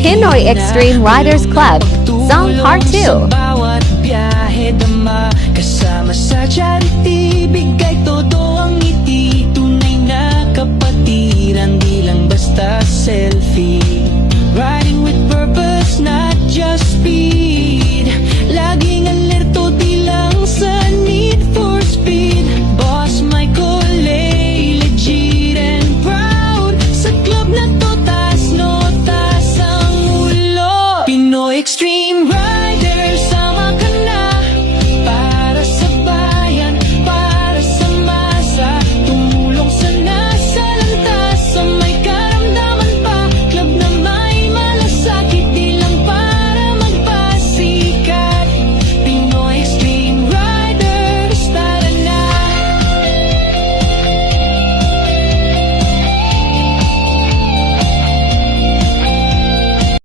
Pinoy Extreme Riders Club, Song Part 2. Bawat biyahe dama kasama sa tiyan